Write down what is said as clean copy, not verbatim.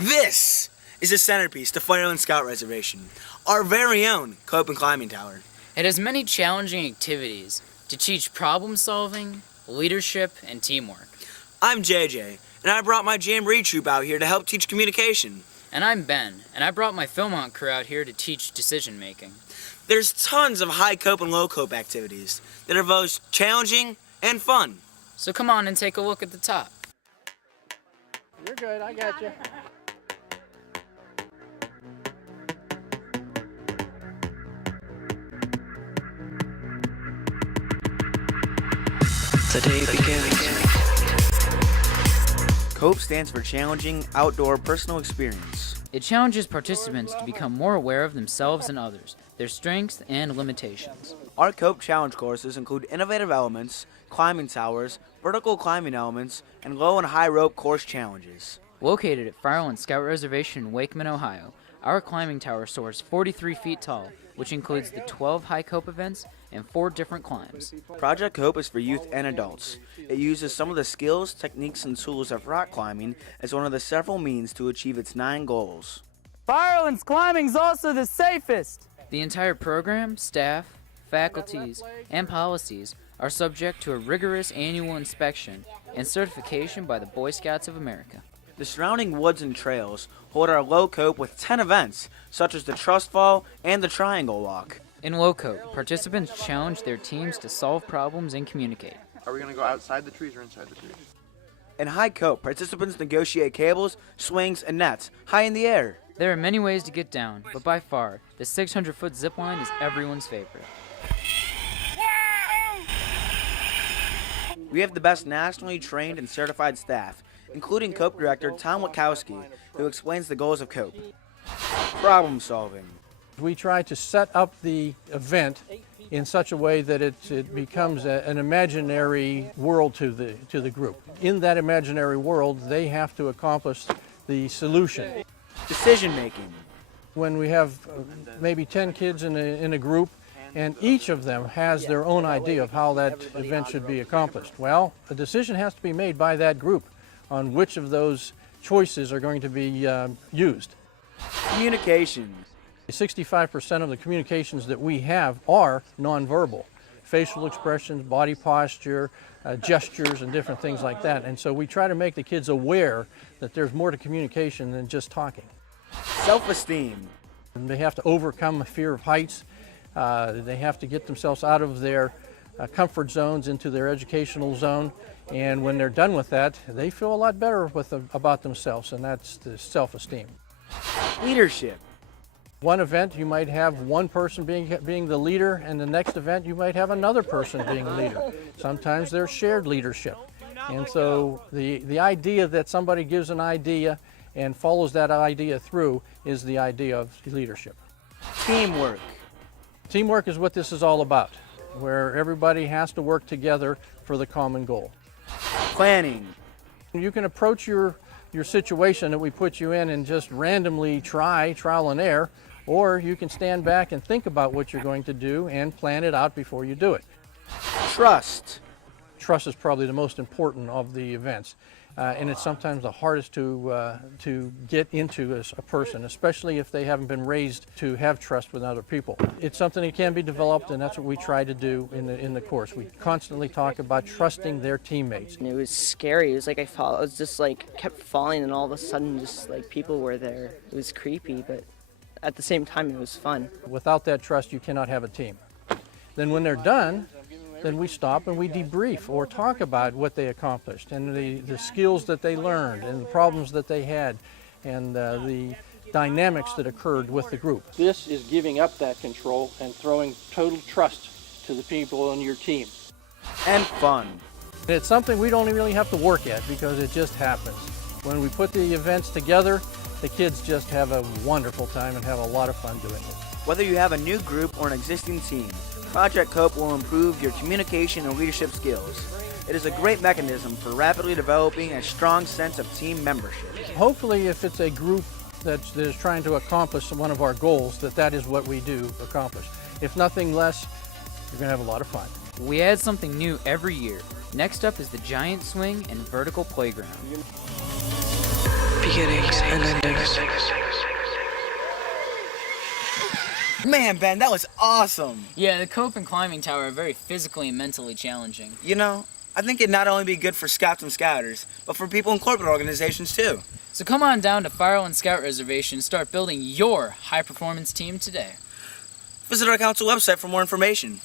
This is a centerpiece to Firelands Scout Reservation, our very own C.O.P.E climbing tower. It has many challenging activities to teach problem solving, leadership, and teamwork. I'm JJ, and I brought my Jamboree troop out here to help teach communication. And I'm Ben, and I brought my Philmont crew out here to teach decision making. There's tons of high C.O.P.E and low C.O.P.E activities that are both challenging and fun. So come on and take a look at the top. You're good, I got you. The day begins. C.O.P.E stands for Challenging Outdoor Personal Experience. It challenges participants to become more aware of themselves and others, their strengths and limitations. Our C.O.P.E challenge courses include innovative elements, climbing towers, vertical climbing elements, and low and high rope course challenges. Located at Firelands Scout Reservation in Wakeman, Ohio, our climbing tower soars 43 feet tall, which includes the 12 high C.O.P.E events and 4 different climbs. Project C.O.P.E is for youth and adults. It uses some of the skills, techniques, and tools of rock climbing as one of the several means to achieve its 9 goals. Firelands climbing is also the safest. The entire program, staff, faculties, and policies are subject to a rigorous annual inspection and certification by the Boy Scouts of America. The surrounding woods and trails hold our low C.O.P.E with 10 events, such as the Trust Fall and the Triangle Walk. In low C.O.P.E, participants challenge their teams to solve problems and communicate. Are we going to go outside the trees or inside the trees? In high C.O.P.E, participants negotiate cables, swings, and nets high in the air. There are many ways to get down, but by far, the 600-foot zip line is everyone's favorite. We have the best nationally trained and certified staff, including C.O.P.E Director Tom Wachowski, who explains the goals of C.O.P.E. Problem solving. We try to set up the event in such a way that it becomes an imaginary world to the group. In that imaginary world, they have to accomplish the solution. Decision making. When we have maybe 10 kids in a group, and each of them has their own idea of how that event should be accomplished, well, a decision has to be made by that group on which of those choices are going to be used. Communication. 65% of the communications that we have are nonverbal. Facial expressions, body posture, gestures, and different things like that. And so we try to make the kids aware that there's more to communication than just talking. Self-esteem. They have to overcome a fear of heights. They have to get themselves out of their comfort zones into their educational zone. And when they're done with that, they feel a lot better about themselves, and that's the self-esteem. Leadership. One event you might have one person being the leader, and the next event you might have another person being the leader. Sometimes there's shared leadership. And so the idea that somebody gives an idea and follows that idea through is the idea of leadership. Teamwork. Teamwork is what this is all about, where everybody has to work together for the common goal. Planning. You can approach your situation that we put you in and just randomly trial and error, or you can stand back and think about what you're going to do and plan it out before you do it. Trust. Trust is probably the most important of the events, and it's sometimes the hardest to get into as a person, especially if they haven't been raised to have trust with other people. It's something that can be developed, and that's what we try to do in the course. We constantly talk about trusting their teammates. And it was scary. It was like I was just like kept falling, and all of a sudden just like people were there. It was creepy, but at the same time it was fun. Without that trust, you cannot have a team. Then when they're done, then we stop and we debrief or talk about what they accomplished and the skills that they learned and the problems that they had and the dynamics that occurred with the group. This is giving up that control and throwing total trust to the people on your team. And fun. It's something we don't really have to work at because it just happens. When we put the events together, the kids just have a wonderful time and have a lot of fun doing it. Whether you have a new group or an existing team, Project C.O.P.E will improve your communication and leadership skills. It is a great mechanism for rapidly developing a strong sense of team membership. Hopefully, if it's a group that is trying to accomplish one of our goals, that is what we do accomplish. If nothing less, you're going to have a lot of fun. We add something new every year. Next up is the giant swing and vertical playground. beginnings and endings. Man, Ben, that was awesome. Yeah, the C.O.P.E and climbing tower are very physically and mentally challenging. You know, I think it'd not only be good for scouts and scouters, but for people in corporate organizations too. So come on down to Firelands Scout Reservation and start building your high-performance team today. Visit our council website for more information.